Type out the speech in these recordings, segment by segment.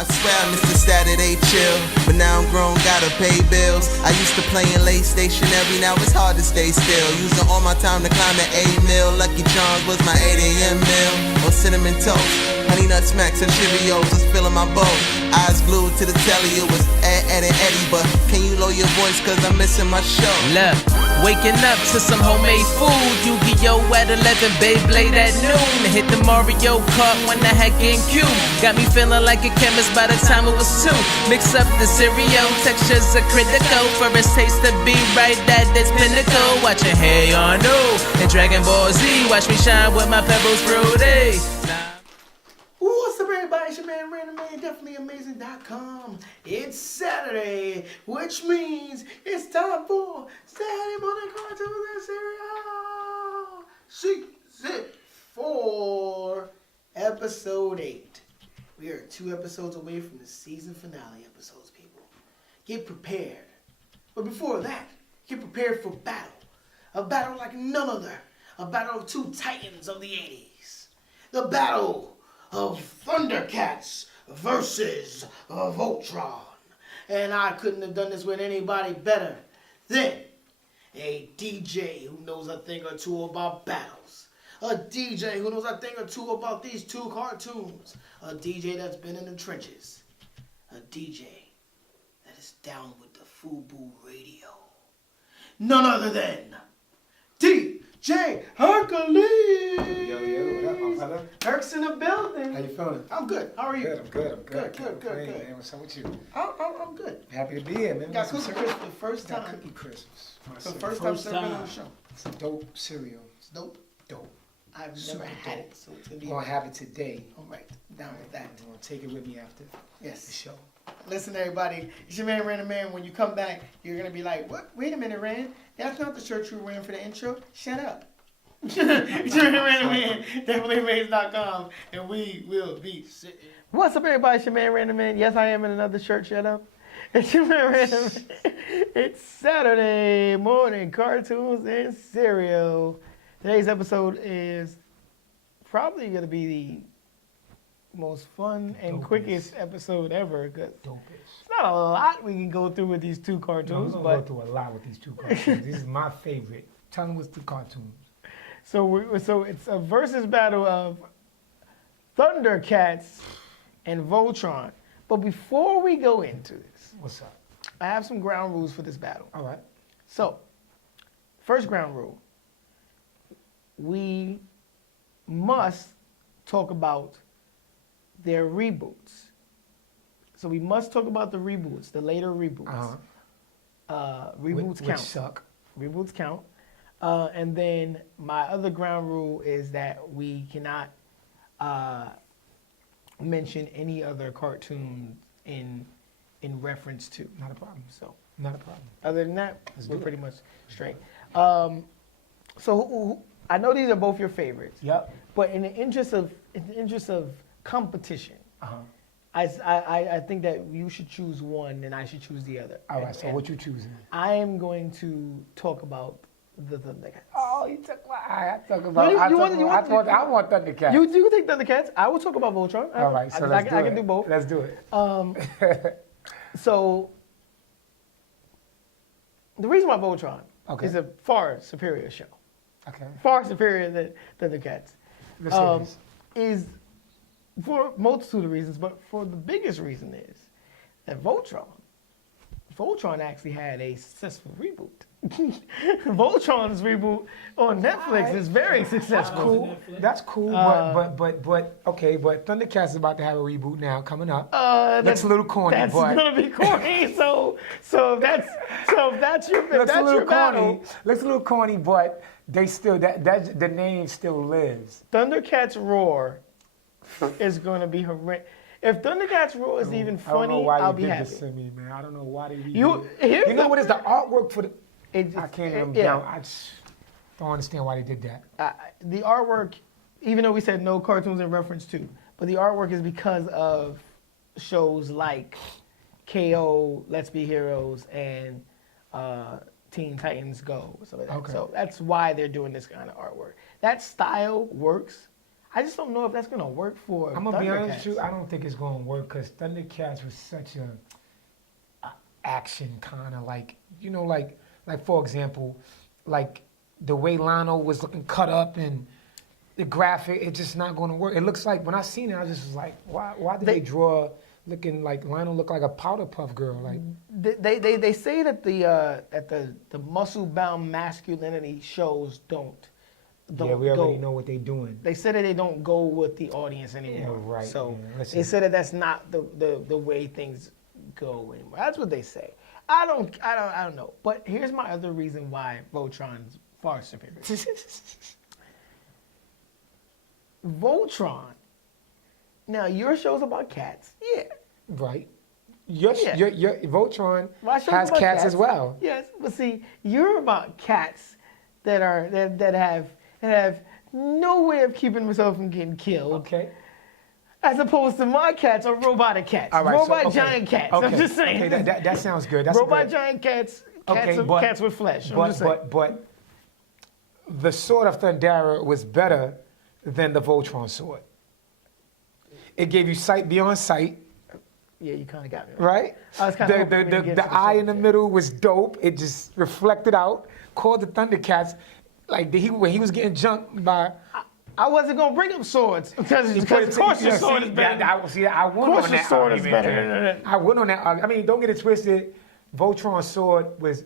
I swear I missed the Saturday chill, but now I'm grown, gotta pay bills. I used to play in late stationery, now it's hard to stay still. Using all my time to climb the A-mill. Lucky Charms was my 8 a.m. meal. Or cinnamon toast, honey nut smacks and Cheerios was filling my bowl. Eyes glued to the telly, it was Ed and Eddie. But can you lower your voice, cause I'm missing my show. Look, waking up to some homemade food. Yu-Gi-Oh! At 11, Beyblade at noon. Hit the Mario Kart when I had GameCube. Got me feeling like a chemist by the time it was 2. Mix up the cereal, textures are critical. For its taste to be right at its pinnacle. Watching Hey Arnold and Dragon Ball Z. Watch me shine with my pebbles fruity. What's up, everybody? It's your man, Random Man, definitely amazing.com. It's Saturday, which means it's time for Saturday Morning Cartoons and Cereal Season 4, Episode 8. We are 2 episodes away from the season finale episodes, people. Get prepared. But before that, get prepared for battle. A battle like none other. A battle of 2 titans of the 80s. The battle of Thundercats versus Voltron. And I couldn't have done this with anybody better than a DJ who knows a thing or two about battles. A DJ who knows a thing or two about these 2 cartoons. A DJ that's been in the trenches. A DJ that is down with the FUBU radio. None other than DJ Hercules. Yo, what up, my brother? Herc's in the building. How you feeling? I'm good. How are you? I'm good. Good. Man, what's up with you? I'm good. Happy to be here, man. Got Cookie Crisp for the first Got time. Cookie Crisps. For the first time since I've been on the show. It's a dope cereal. It's dope. Dope. I've Super never had dope. it, so it's gonna be. I'm gonna have it today. All right, down with that. I'm gonna take it with me after the Yes. show. Listen, everybody. It's your man, Random Man. When you come back, you're gonna be like, "What? Wait a minute, Rand. That's not the shirt you were wearing for the intro. Shut up." It's your man, Random Man. DefinitelyAmazing.com, and we will be sitting. What's up, everybody? It's your man, Random Man. Yes, I am in another shirt. Shut up. It's your man, Random Man. It's Saturday morning cartoons and cereal. Today's episode is probably going to be the most fun and quickest episode ever because it's not a lot we can go through with these 2 cartoons. No, but go through a lot with these 2 cartoons. This is my favorite. Tell them what's the cartoons. So it's a versus battle of Thundercats and Voltron. But before we go into this, What's up? I have some ground rules for this battle. All right. So, first ground rule. We must talk about their reboots. So we must talk about the reboots, the later reboots. Reboots Which count. suck. Reboots count. And then my other ground rule is that we cannot mention any other cartoons in reference to. Not a problem. So Not a problem. other than that, Let's we're do it. pretty much straight. So I know these are both your favorites. Yep. But in the interest of competition, Uh-huh. I think that you should choose one and I should choose the other. All right. So what you choosing? I am going to talk about the Thundercats. Oh, you took my eye. I talk about. You I want want Thundercats. You can take Thundercats. I will talk about Voltron. All right. So I can do both. Let's do it. So the reason why Voltron Okay. is a far superior show, Okay. far superior than Thundercats, The series. is for a multitude of reasons, but for the biggest reason is that Voltron actually had a successful reboot. Voltron's reboot on Netflix is very successful. Cool. That's cool. But okay. But Thundercats is about to have a reboot now coming up. Looks a little corny. That's but gonna be corny. So if that's your looks a little battle. corny. Looks a little corny, but they still that the name still lives. Thundercats Roar is gonna be horrendous. If Thundercats Roar is even I don't know funny, why I'll they be did happy. this to me, man. I don't know why they did You it. You know what is the artwork for the? I can't even down. I just don't understand why they did that. The artwork, even though we said no cartoons in reference to, but the artwork is because of shows like KO, Let's Be Heroes, and Teen Titans Go. So, Okay. so that's why they're doing this kind of artwork. That style works. I just don't know if that's gonna work for. I'm gonna be honest Thundercats. with you. I don't think it's gonna work because Thundercats was such a action kind of like like for example, like the way Lionel was looking cut up and the graphic, it's just not gonna work. It looks like when I seen it, I just was like, why did they draw looking like Lionel look like a powder puff girl? Like They say that the muscle bound masculinity shows don't. Yeah, we already go. know what they're doing. They said that they don't go with the audience anymore. Yeah, right. So yeah. they said that that's not the way things go anymore. That's what they say. I don't know. But here's my other reason why Voltron's far superior. Voltron. Now your show's about cats. Yeah. Right. Your Voltron My show's has about cats as well. Yes, but see, you're about cats that have no way of keeping themselves from getting killed. Okay. As opposed to my cats are robotic cats. All right, Robot giant cats. Okay. I'm just saying. Okay, that sounds good. That's robot good. giant cats. Okay, Cats with flesh. I'm just saying. But the sword of Thundera was better than the Voltron sword. It gave you sight beyond sight. Yeah, you kind of got me. Right? I was kind of the eye in the middle was dope. It just reflected out. Called the Thundercats. Like when he was getting jumped by. I wasn't gonna bring up swords because of course your sword is better. I went on that sword is argument. better. I went on that argument. I mean, don't get it twisted. Voltron's sword was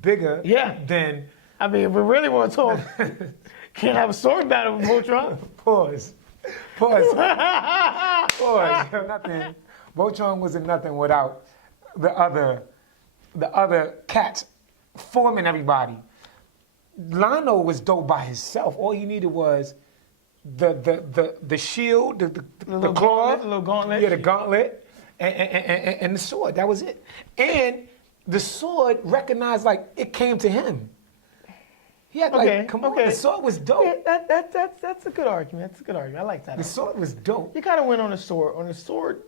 bigger than. I mean, if we really want to talk, can't have a sword battle with Voltron. Pause. Nothing. Voltron wasn't nothing without the other cats forming everybody. Lionel was dope by himself. All he needed was the shield, the claw, the little gauntlet. Yeah, the gauntlet, and the sword. That was it. And the sword recognized like it came to him. He had like, come on, the sword was dope. Yeah, that's a good argument. That's a good argument. I like that. The sword was dope. You kind of win on the sword. On the sword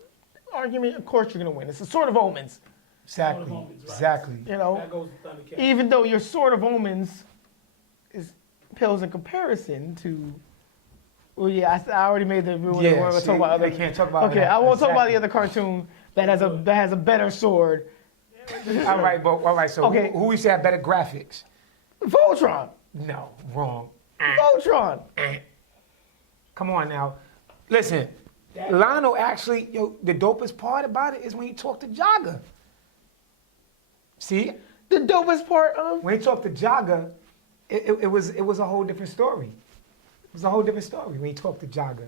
argument, of course you're gonna win. It's the sword of omens. Exactly. Right. Exactly. You know, That goes to Thundercats. even though your sword of omens pales in comparison to. Well, yeah, I already made the rule. Yeah, we're gonna talk about other. I can't talk about. Okay, that. I won't talk about Exactly. the other cartoon that has a better sword. All right. So Okay. who used to have better graphics? Voltron. No, wrong. Voltron. Come on now. Listen, Lionel actually, the dopest part about it is when he talked to Jogger. See? The dopest part of. When he talked to Jogger, it was a whole different story. It was a whole different story when he talked to Jogger.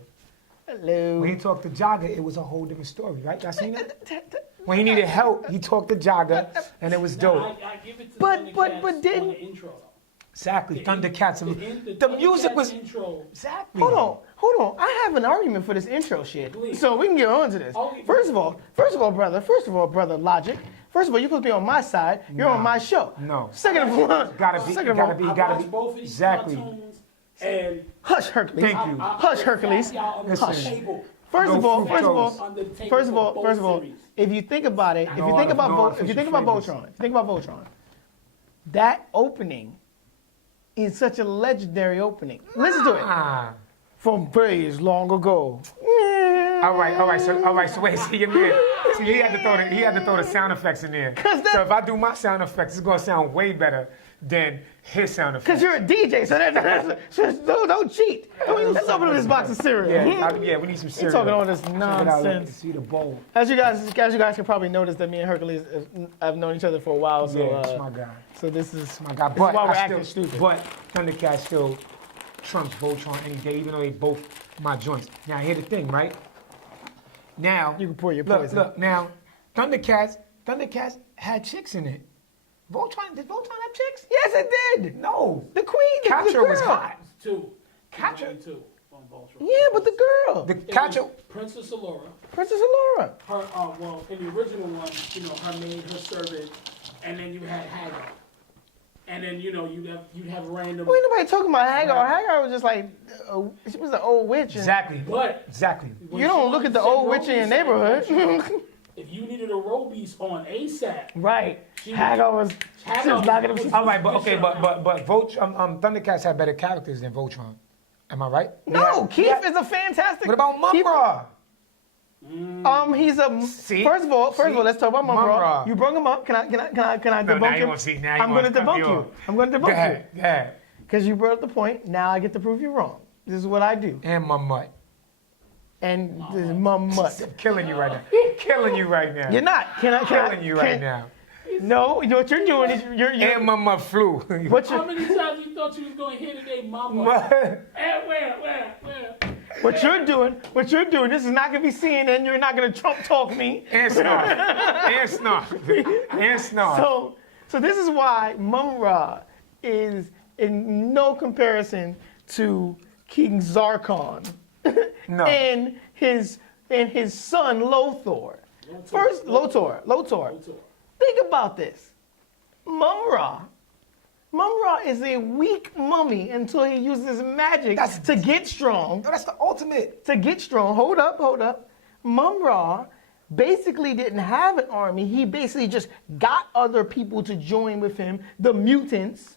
Hello. When he talked to Jogger, it was a whole different story, right? Y'all seen that? When he needed help, he talked to Jogger, and it was dope. I give it to But Thundercats didn't- on the intro. Exactly. Thundercats. The music Thundercats was. intro. Exactly. Hold on. I have an argument for this intro shit. Please. So we can get on to this. First of all, brother Logic. First of all, you're supposed to be on my side. You're on my show. No. Second of all, Gotta be. I Gotta watched be. both of these Exactly. cartoons, and hush, Hercules. Thank you. Hush, Hercules. Hush. First of all, if you think about it, if you think about Voltron, that opening is such a legendary opening. Listen to it. Ah. From days long ago. All right. So wait. See, he had to throw the sound effects in there. So if I do my sound effects, it's gonna sound way better than his sound effects. Because you're a DJ, so don't cheat. Let's open up this box of cereal. Yeah, we need some He's cereal. talking all this Check it out, let me nonsense. see the bowl. As you guys can probably notice that me and Hercules have known each other for a while. So, Yeah, it's my guy. so this is My guy. this But is why we're I acting still, stupid. but Thundercats still trumps Voltron any day, even though they both my joints. Now here's the thing, right? Now You can pour your look, poison. Look, now Thundercats had chicks in it. Did Voltron have chicks? Yes, it did. No. The queen, the Catcher girl. was hot. two. Catcher? There's only two on Voltron. Yeah, but the girl, The It Catcher. was Princess Allura. Princess Allura. Her, well, in the original one, her maid, her servant, and then you had Hagar. And then, you'd have random. Well, ain't nobody talking about Hagar. Hagar was just like, she was an old witch. And Exactly. But Exactly. when you don't look at the Sean old witch in your Robies said, neighborhood. if you needed a Robies on ASAP, Right. She- Hagar was Hagar just knocking was- them. All right, but Thundercats had better characters than Voltron. Am I right? No, Keith is a fantastic. What about Mumra? He's a. See? First of all, let's talk about Mumra. Mumra. You brought him up. Can I debunk now you him? won't see. Now you I'm going to want to debunk you. I'm going to Go debunk you. ahead. Go ahead. Because you brought up the point. Now I get to prove you wrong. This is what I do. And my mutt. And this is my mutt. I'm killing you right now. Killing you right now. You're not. Killing you right now. No, what you're doing is you're And my mutt flew. How many times you thought you was going to hear today, mama? Where? What you're doing, this is not going to be seen, and you're not going to Trump talk me. And snarf. And snarf. So this is why Mumra is in no comparison to King Zarkon No. and his son Lothar. First, Lothar. Think about this. Mumra is a weak mummy until he uses magic to get strong. No, that's the ultimate. To get strong. Hold up. Mumra basically didn't have an army. He basically just got other people to join with him, the mutants.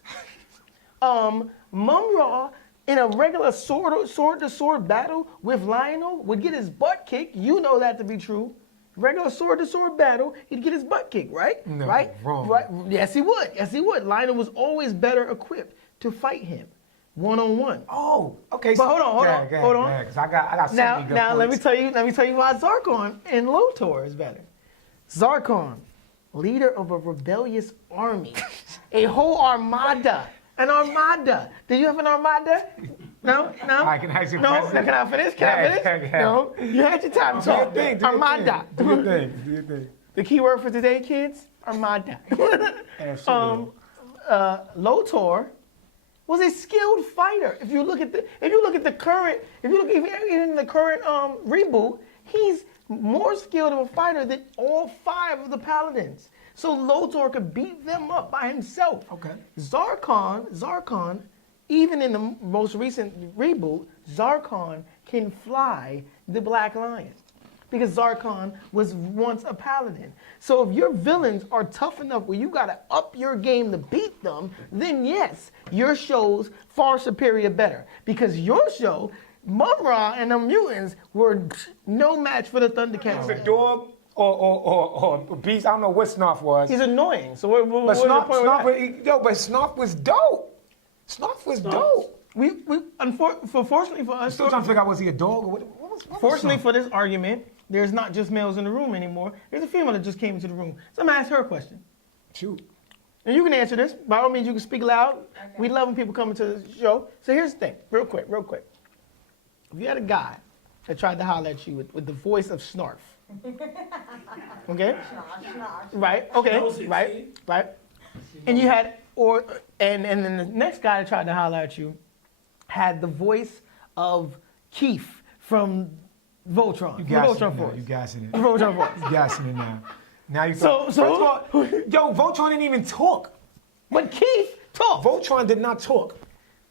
Mumra, in a regular sword-to-sword battle with Lionel, would get his butt kicked. You know that to be true. Regular sword-to-sword battle, he'd get his butt kicked, right? No, right? wrong. Right? Yes, he would. Lionel was always better equipped to fight him, one-on-one. Oh, okay. But hold on. Because I got so many good Now let me points. tell you why Zarkon and Lothar is better. Zarkon, leader of a rebellious army, a whole armada. An armada. Do you have an armada? No? I can ask you a No? question. Can I finish? No? You had your time to talk. Armada. Do your thing. The key word for today, kids, armada. Absolutely. Lothar was a skilled fighter. If you look at the current reboot, he's more skilled of a fighter than all 5 of the paladins. So Lothar could beat them up by himself. Okay. Zarkon, even in the most recent reboot, Zarkon can fly the Black Lion. Because Zarkon was once a paladin. So if your villains are tough enough where you gotta up your game to beat them, then yes, your show's far superior better. Because your show, Mumra and the mutants were no match for the Thundercats. The dog or beast, I don't know what Snarf was. He's annoying. So what But what's the point with that? but Snarf was dope. Snarf was dope. Fortunately for us, Still trying to figure out, was he a dog or what was fortunately Snarf? for this argument, there's not just males in the room anymore. There's a female that just came into the room. So I'm gonna ask her a question. Shoot. And you can answer this. By all means, you can speak loud. Okay. We love when people come into the show. So here's the thing, real quick. If you had a guy that tried to holler at you with the voice of Snarf, okay? Right, okay, right. And you had, and then the next guy that tried to holler at you had the voice of Keith from Voltron. You gassing it. Voltron voice. You gassing it now. Now you So- First of all, Voltron didn't even talk. But Keith talked. Voltron did not talk.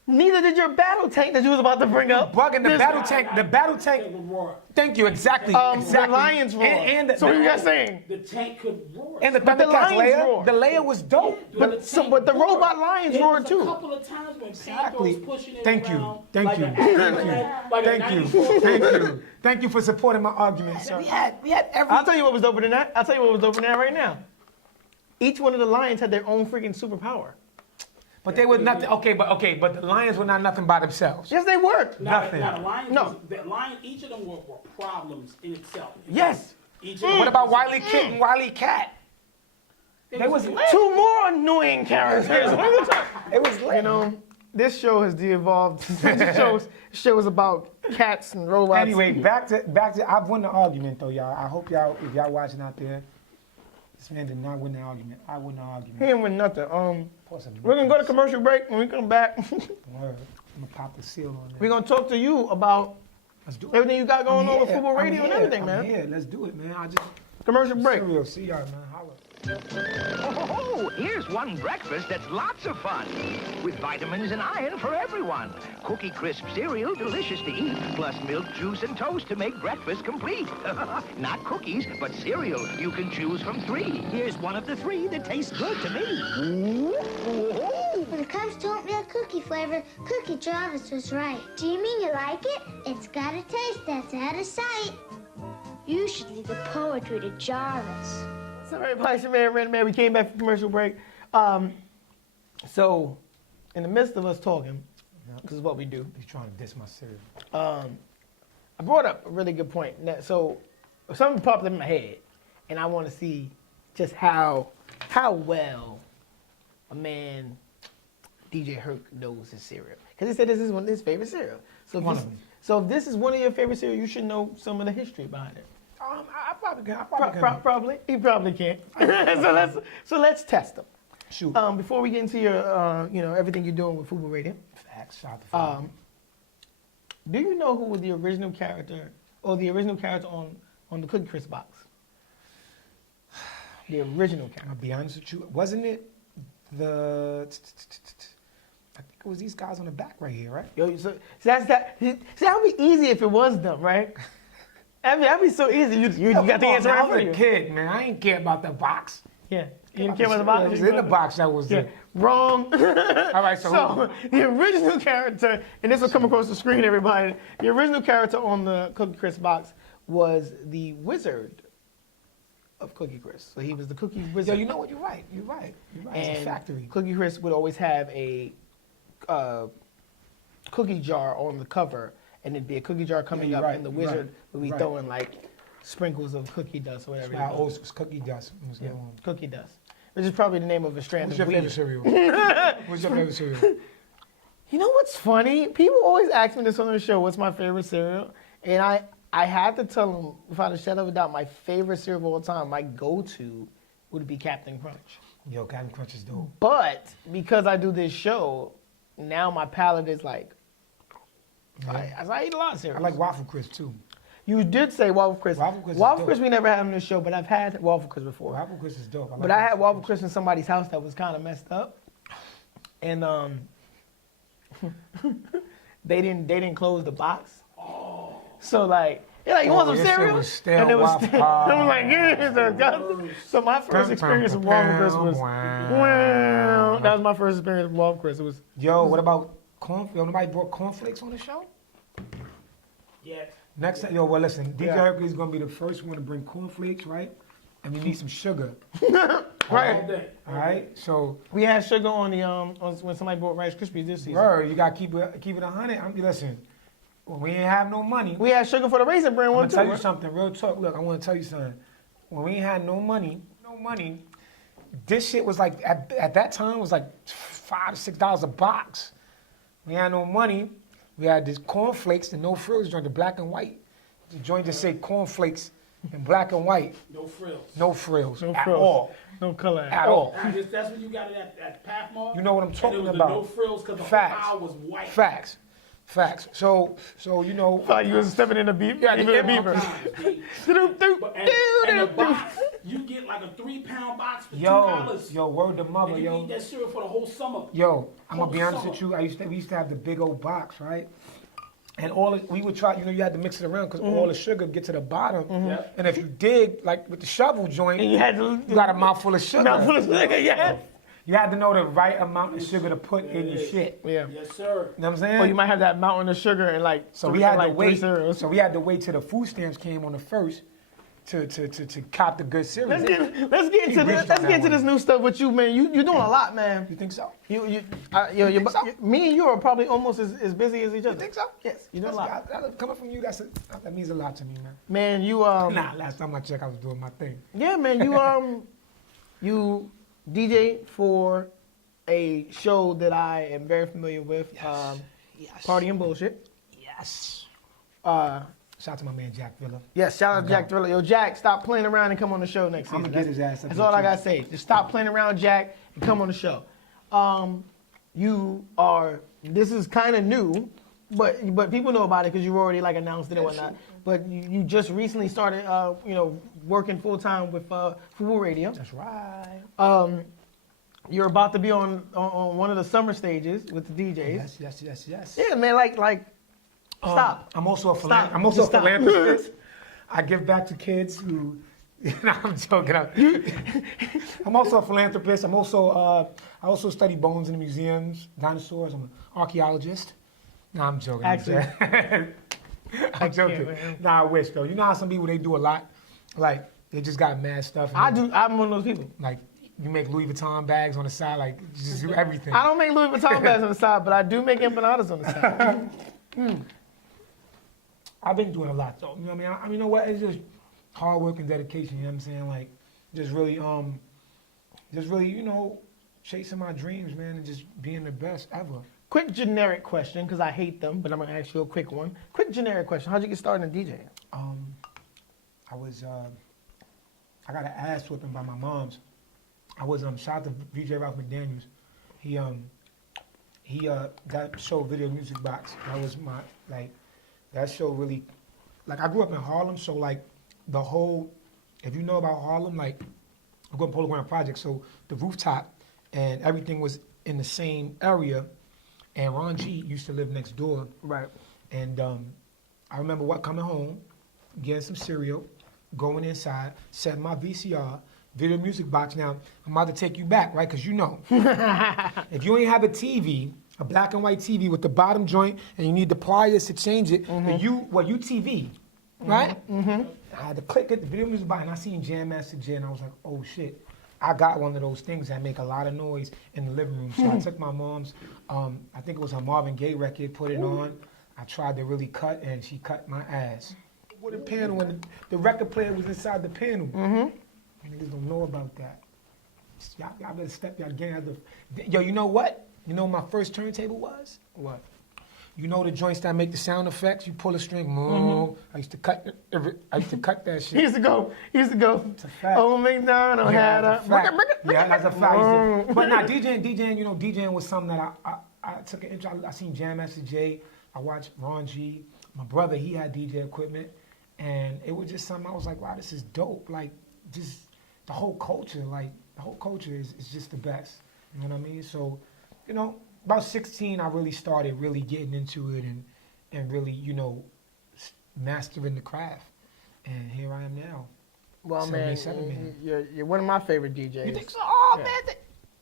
Neither did your battle tank that you was about to bring up. Bugging the battle tank. Thank you, exactly. The lions roar. So what you guys saying? The tank could roar. And the But the Thundercats lions layer, roar. the layer was dope. But the robot lions roar There was too. a couple of times when Exactly. Panther was pushing it Thank you. around Thank like you. a- Thank you. like a Thank you. 94. Thank you. Thank you for supporting my argument, sir. We had every. I'll tell you what was doper than that. Right now. Each one of the lions had their own freaking superpower. But they were nothing. Okay, but the lions were not nothing by themselves. Yes, they were. Nothing. Now, the lions, No. each of them were problems in itself. Yes. Each of them What about was- Wily Kit and Wily Cat? They was lit. 2 more annoying characters. It was lit. You know, this show has de-evolved. This show is about cats and robots. Anyway, back to. I've won the argument though, y'all. I hope y'all, if y'all watching out there, this man did not win the argument. I won the argument. He didn't win nothing. Possibly. We're gonna go to commercial break. When we come back, Word. I'm gonna pop the seal on that. we're gonna talk to you about Let's do it. everything you got going on with I'm FUBU Radio here. and everything, I'm man. here. Let's do it, man. I just. Commercial break. Serial. See y'all, man. Holla. Oh, here's one breakfast that's lots of fun. With vitamins and iron for everyone. Cookie Crisp cereal, delicious to eat, plus milk, juice, and toast to make breakfast complete. Not cookies, but cereal. You can choose from 3. Here's one of the 3 that tastes good to me. Ooh. When it comes to oatmeal cookie flavor, Cookie Jarvis was right. Do you mean you like it? It's got a taste that's out of sight. You should leave the poetry to Jarvis. So everybody, it's your man, Red Man. We came back from commercial break. So, in the midst of us talking, this is what we do. He's trying to diss my cereal. I brought up a really good point. So, something popped in my head, and I want to see just how well a man, DJ Herc, knows his cereal. Because he said this is one of his favorite cereal. So if this is one of your favorite cereal, you should know some of the history behind it. I probably can. Probably. He probably can't. so let's test him. Shoot. Before we get into your, everything you're doing with FUBU Radio. Facts. Shout out to FUBU. Do you know who was the original character on the Cookie Crisp box? The original character. I'll be honest with you. Wasn't it the? I think it was these guys on the back right here, right? Yo, so that's that. See, that would be easy if it was them, right? I mean, that'd be so easy. You got the answer right I for was you. a kid, man. I ain't care about the box. Yeah. You didn't care about the box? It was in the box that was there. Wrong. All right, So the original character, and this will come across the screen, everybody. The original character on the Cookie Crisp box was the Wizard of Cookie Crisp. So he was the Cookie Wizard. Yo, you know what? You're right. And It's a factory. Cookie Crisp would always have a cookie jar on the cover, and it'd be a cookie jar coming Yeah, up, you're right, and the you're Wizard right, would be right. throwing like sprinkles of cookie dust or whatever. That's why I always was cookie dust. Yeah, cookie dust. Which is probably the name of a strand What's of your weed. favorite cereal? What's your favorite cereal? You know what's funny? People always ask me this on the show, what's my favorite cereal? And I had to tell them, without a shadow of a doubt, my favorite cereal of all time, my go-to would be Captain Crunch. Yo, Captain Crunch is dope. But because I do this show, now my palate is like, I eat a lot of cereal. I like Waffle Crisp too. You did say Waffle Crisp. Waffle Crisp is Waffle Crisp dope. we never had on this show, but I've had Waffle Crisp before. Waffle Crisp is dope. But I had Waffle Crisp in somebody's house that was kind of messed up, and they didn't close the box. Oh. So like, they're like, you want some your shit cereal? was stale And it was Waffle. stale. I was like, yeah. So my first experience with Waffle Crisp was, wow. That was my first experience with Waffle Crisp. It was. Yo, what about cornflakes? Nobody brought cornflakes on the show? Yeah. Next time, yo, well, listen, DJ Yeah. Hercules is going to be the first one to bring cornflakes, right? And we need some sugar. Right. All right? So, We had sugar on the when somebody brought Rice Krispies this season. bro, you got to keep it 100. Listen, when we ain't have no money, We had sugar for the Raisin Bran I'm one going too. to tell you right? something, real talk. Look, I want to tell you something. When we ain't had no money, this shit was like, at that time, was like $5 to $6 a box. We had no money. We had this cornflakes, the no frills joint, the black and white. The joint just say cornflakes in black and white. No frills. No frills No at frills. all. No color At all. That's when you got it at Pathmark. You know what I'm talking and it was about. The no frills because the Facts. whole aisle was white. Facts. So you know. Thought you was stepping in the beef. Yeah, Even the yeah, beaver. But, and the box, you get like a 3-pound box for $2. Yo, word to mother, and you yo. eat that cereal for the whole summer. Yo, I'm gonna Whole be honest summer. with you. We used to have the big old box, right? And we would try, you had to mix it around because all the sugar get to the bottom. Yep. And if you dig, like with the shovel joint, And you had to. you got a mouthful of sugar. Mouthful of sugar, yeah. You had to know the right amount of sugar to put in your shit. Yeah. Yes, sir. You know what I'm saying? Or you might have that mountain of sugar and like. So we had like to wait. 3 cereals. So we had to wait till the food stamps came on the first to cop the good cereal. Let's get into reached on that this one. new stuff with you, man. You're doing a lot, man. You think so? Me and you are probably almost as busy as each other. You think so? Yes, you're doing a lot. Coming from you, that means a lot to me, man. Man, you Nah, last time I checked, I was doing my thing. Yeah, man, you DJ for a show that I am very familiar with. Yes. Party and Bullshit. Yes. Shout out to my man Jack Villa. Yes, shout out to Jack Thriller. Yo, Jack, stop playing around and come on the show next season. I'm gonna get his ass up That's there, all I too. gotta say. Just stop playing around, Jack, and come on the show. This is kind of new, but people know about it because you already like announced it and whatnot. But you just recently started, working full time with FUBU Radio. That's right. You're about to be on one of the summer stages with the DJs. Yes. Yeah, man, like stop. I'm also a Stop. I'm also a Just stop. philanthropist. I give back to kids who Nah, I'm joking. I'm also a philanthropist. I also study bones in the museums, dinosaurs. I'm an archaeologist. Nah, I'm joking. Actually, I'm joking. Nah, I wish though. You know how some people they do a lot, like they just got mad stuff. I'm one of those people. Like you make Louis Vuitton bags on the side, like you just do everything. I don't make Louis Vuitton bags on the side, but I do make empanadas on the side. I've been doing a lot though. You know what I mean? You know what? It's just hard work and dedication. You know what I'm saying? Like just really, you know, chasing my dreams, man, and just being the best ever. Quick generic question, because I hate them, but I'm gonna ask you a quick one. Quick generic question: how'd you get started in DJing? I got an ass whipping by my mom's. I was shout out to VJ Ralph McDaniels. He that show Video Music Box. That was my that show really I grew up in Harlem, so the whole, if you know about Harlem, I grew up in Polo Ground Project, so the rooftop and everything was in the same area, and Ron G used to live next door. Right. And I remember coming home, getting some cereal, going inside, setting my VCR, Video Music Box. Now, I'm about to take you back, right? Because you know, if you ain't have a TV, a black and white TV with the bottom joint, and you need the pliers to change it, then you TV, right? I had to click it, the Video Music Box, and I seen Jam Master Jay, and I was like, oh shit. I got one of those things that make a lot of noise in the living room. So I took my mom's, I think it was a Marvin Gaye record, put it on. I tried to really cut, and she cut my ass. With a panel, and the record player was inside the panel. Niggas don't know about that. Y'all better step y'all game. Yo, you know what? You know what my first turntable was? What? You know the joints that make the sound effects? You pull a string, I used to cut that shit. He used to go. It's a fact. Oh, McDonald had a. Yeah, that's a fact. But nah, DJing, you know, DJing was something that I took an interest. I seen Jam Master Jay. I watched Ron G. My brother, he had DJ equipment. And it was just something I was like, wow, this is dope. Like, just the whole culture, is just the best. You know what I mean? So, you know, about 16, I really started really getting into it and really, you know, mastering the craft. And here I am now. Well, man, you're one of my favorite DJs. You think so? Oh, yeah. Man.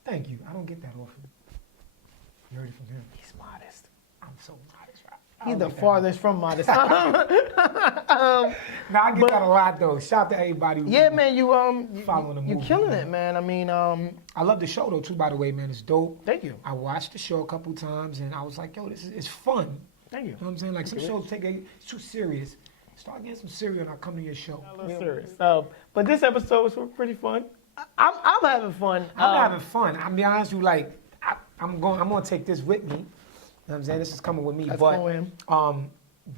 Thank you. I don't get that often. You heard it from him. He's modest. I'm so modest, right? He's the farthest from modest. Nah, I get that a lot though. Shout out to everybody. Yeah, man, you following the movie. You're killing it, man. I mean, I love the show though too. By the way, man, it's dope. Thank you. I watched the show a couple times and I was like, yo, it's fun. Thank you. You know what I'm saying? Like some shows it's too serious. Start getting some serious and I'll come to your show. A little serious. But this episode was pretty fun. I'm having fun. I'm having fun. I'll be honest with you, I'm gonna take this with me. You know what I'm saying? This is coming with me.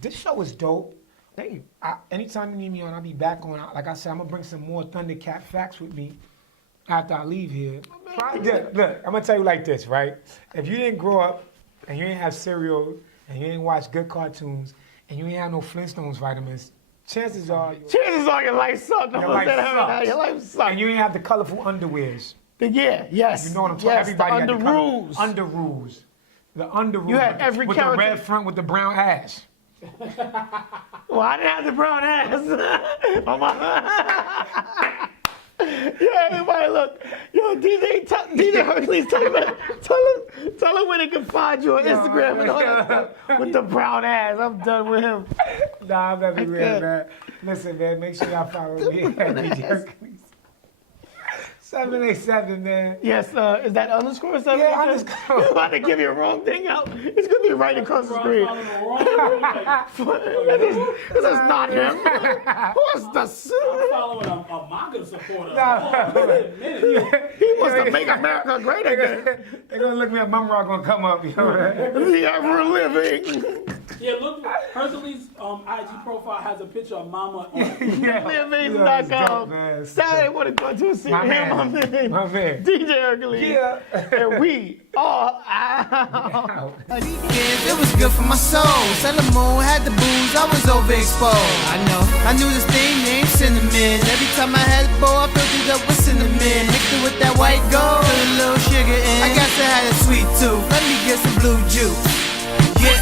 This show is dope. Thank you. Anytime you need me on, I'll be back on. Like I said, I'm going to bring some more Thundercat facts with me after I leave here. Look, I'm going to tell you like this, right? If you didn't grow up and you didn't have cereal and you didn't watch good cartoons and you didn't have no Flintstones vitamins, chances are your life sucked. Your life sucked. And you didn't have the colorful underwears. Yeah, yes. You know what I'm talking about? Yes, Everybody had the rules. Under rules. The under rules. You had every with character. the red front with the brown ash. Well, I didn't have the brown ass. Yeah, everybody look. Yo, DJ Hercules, tell him where they can find you on Instagram and all that stuff with the brown ass. I'm done with him. Nah, I'm everywhere, man. Listen, man, make sure y'all follow me at DJ Hercules. 787, man. Yes, is that underscore 787? Yeah, underscore. You're about to give your wrong thing out. It's going to be right across the screen. This is not him. Who's the... I'm following a MAGA supporter. He wants to make America great again. They're going to look me up. Mum Rock going to come up. You know, right? The ever living. Yeah, look, Hercules' IG profile has a picture of Mama on it. Living.com. Saturday, want to go to see him. My man. DJ Hercules. Yeah. And we are out. It was good for my soul. Sailor Moon had the booze, I was overexposed. I know. I knew this thing named cinnamon. Every time I had a bowl, I filled it up with cinnamon. Mixed it with that white gold, put a little sugar in. I guess I had a sweet tooth. Let me get some blue juice. Yeah.